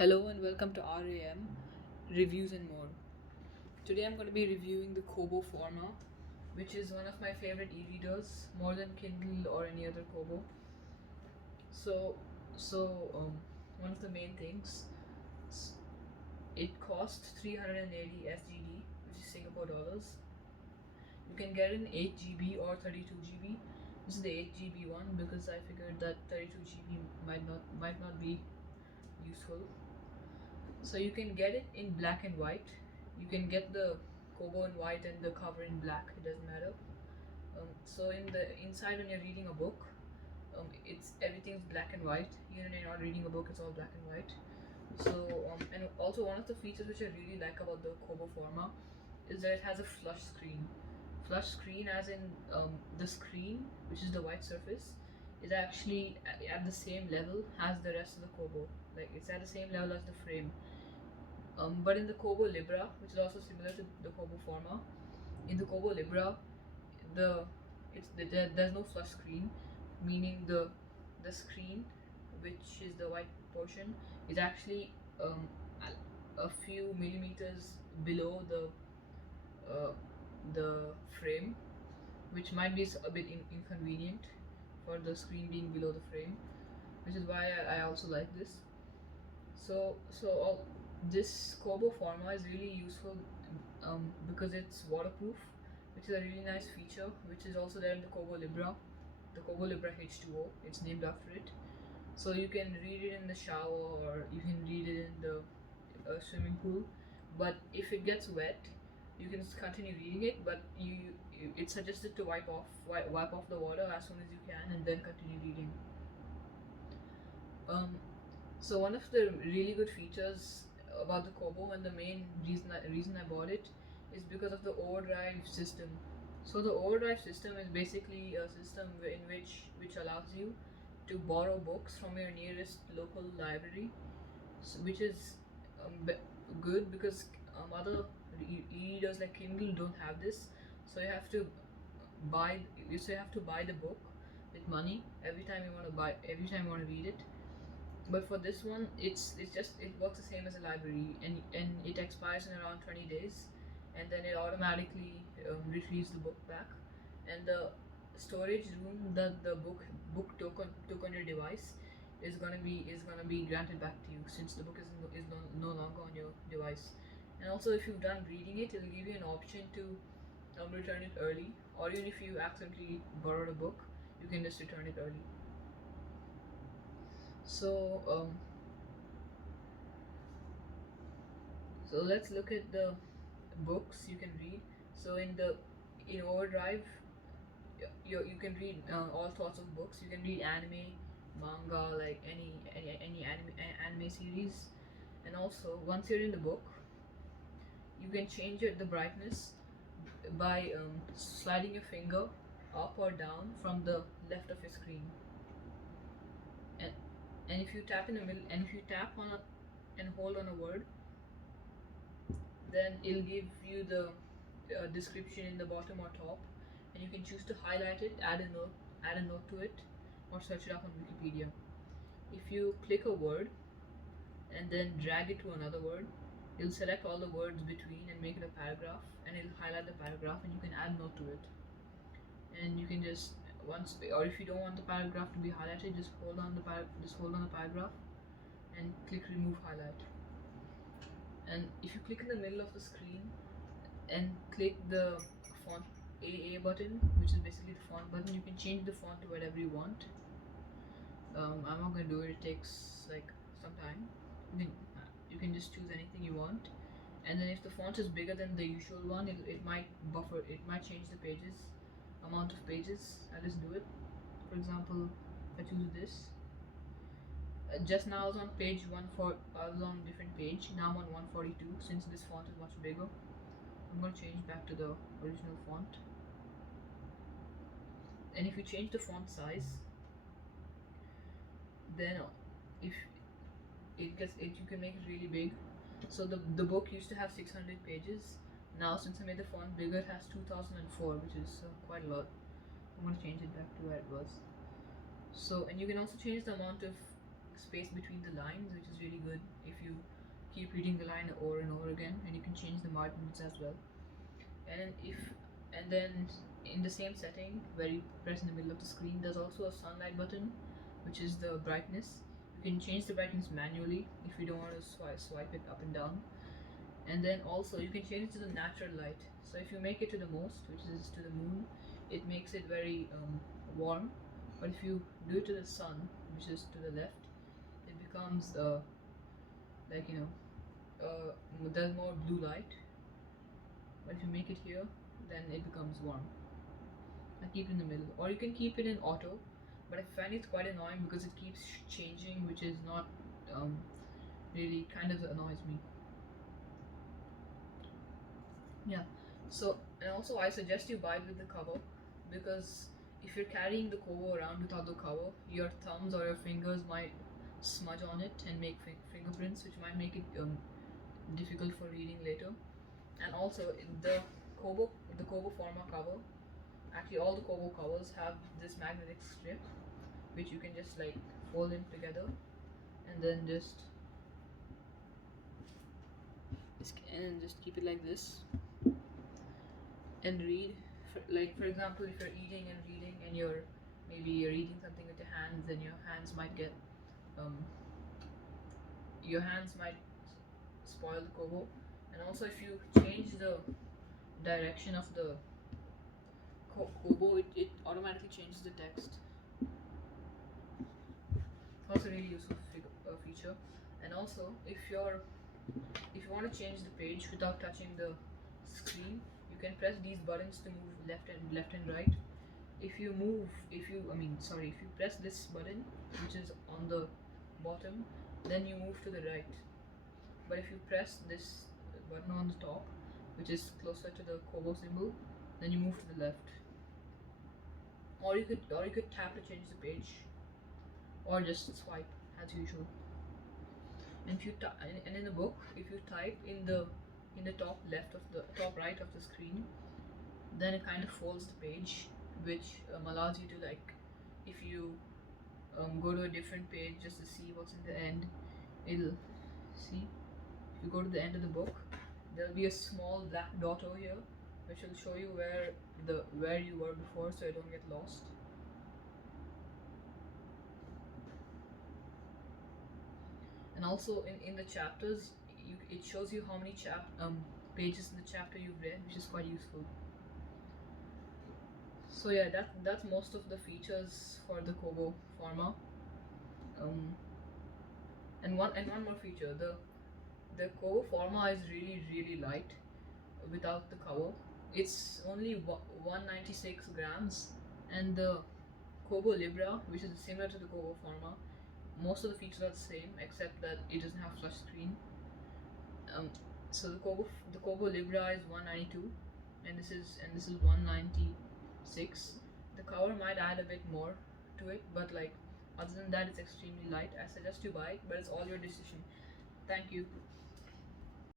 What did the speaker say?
Hello and welcome to RAM Reviews and More. Today I'm going to be reviewing the Kobo Forma, which is one of my favorite e-readers, more than Kindle or any other Kobo. So, so one of the main things, it costs 380 SGD, which is Singapore dollars. You can get in 8 GB or 32 GB. This is the 8 GB one because I figured that 32 GB might not be useful. So you can get it in black and white. You can get the Kobo in white and the cover in black. It doesn't matter. So in the inside, when you're reading a book, it's everything's black and white. Even when you're not reading a book, it's all black and white. So and also one of the features which I really like about the Kobo Forma is that it has a flush screen. Flush screen, as in the screen, which is the white surface, is actually at the same level as the rest of the Kobo. Like it's at the same level as the frame. But in the Kobo Libra, which is also similar to the Kobo Forma, in the Kobo Libra, there's no flush screen, meaning the screen, which is the white portion, is actually a few millimeters below the frame, which might be a bit inconvenient for the screen being below the frame, which is why I also like this. So this Kobo Forma is really useful because it's waterproof, which is a really nice feature, which is also there in the Kobo Libra. The Kobo Libra H2O, it's named after it. So you can read it in the shower or you can read it in the swimming pool. But if it gets wet, you can continue reading it, but it's suggested to wipe off the water as soon as you can and then continue reading. So one of the really good features about the Kobo, and the main reason I bought it, is because of the overdrive system. So the overdrive system is basically a system in which allows you to borrow books from your nearest local library, which is good because other e-readers like Kindle don't have this. So you have to buy the book with money every time you want to read it. But for this one, it works the same as a library, and it expires in around 20 days, and then it automatically retrieves the book back, and the storage room that the book took on your device is gonna be granted back to you, since the book is no longer on your device. And also, if you're done reading it, it'll give you an option to return it early, or even if you accidentally borrowed a book, you can just return it early. So So let's look at the books you can read. So in Overdrive, you can read all sorts of books. You can read anime, manga, like any anime series. And also, once you're in the book, you can change the brightness by sliding your finger up or down from the left of your screen. And and if you tap in the middle, and if you tap on a and hold on a word, then it'll give you the description in the bottom or top, and you can choose to highlight it, add a note to it, or search it up on Wikipedia. If you click a word and then drag it to another word, it'll select all the words between and make it a paragraph, and it'll highlight the paragraph, and you can add note to it. And you can just or if you don't want the paragraph to be highlighted, just hold on the paragraph and click remove highlight. And if you click in the middle of the screen and click the font AA button, which is basically the font button, you can change the font to whatever you want. I'm not going to do it, it takes like some time. You can just choose anything you want, and then if the font is bigger than the usual one, it might buffer, it might change the amount of pages. I'll just do it. For example, I choose this. Just now I was on page 14. I was on a different page. Now I'm on 142. Since this font is much bigger, I'm going to change back to the original font. And if you change the font size, then if you can make it really big. So the book used to have 600 pages. Now, since I made the font bigger, it has 2004, which is quite a lot. I'm going to change it back to where it was. So, and you can also change the amount of space between the lines, which is really good if you keep reading the line over and over again, and you can change the margins as well. And then in the same setting where you press in the middle of the screen, there's also a sunlight button, which is the brightness. You can change the brightness manually if you don't want to swipe it up and down. And then also you can change it to the natural light. So if you make it to the most, which is to the moon, it makes it very warm. But if you do it to the sun, which is to the left, it becomes like there's more blue light. But if you make it here, then it becomes warm. I keep it in the middle, or you can keep it in auto, but I find it's quite annoying because it keeps changing, which is not really kind of annoys me. Yeah. So, and also I suggest you buy it with the cover, because if you're carrying the Kobo around without the cover, your thumbs or your fingers might smudge on it and make fingerprints, which might make it difficult for reading later. And also the Kobo Forma cover, actually all the Kobo covers have this magnetic strip, which you can just like fold in together and then just keep it like this and read. For example, if you're eating and reading, and you're eating something with your hands, then your hands might get spoil the Kobo. And also if you change the direction of the Kobo, it automatically changes the text. Also really useful feature. And also if you want to change the page without touching the screen, you can press these buttons to move left and right. If you press this button, which is on the bottom, then you move to the right. But if you press this button on the top, which is closer to the Kobo symbol, then you move to the left. Or you could tap to change the page, or just swipe as usual. And if you and in the book, if you type in the top right of the screen, then it kind of folds the page, which allows you to, like, if you go to a different page just to see what's in the end, it'll see. If you go to the end of the book, there'll be a small black dot over here, which will show you where you were before, so you don't get lost. And also in the chapters, it shows you how many pages in the chapter you've read, which is quite useful. So yeah, that's most of the features for the Kobo Forma. And one more feature, the Kobo Forma is really light without the cover. It's only 196 grams, and the Kobo Libra, which is similar to the Kobo Forma, most of the features are the same except that it doesn't have touch screen. So the Kobo Libra is 192, and this is 196. The cover might add a bit more to it, but like other than that, it's extremely light. I suggest you buy it, but it's all your decision. Thank you.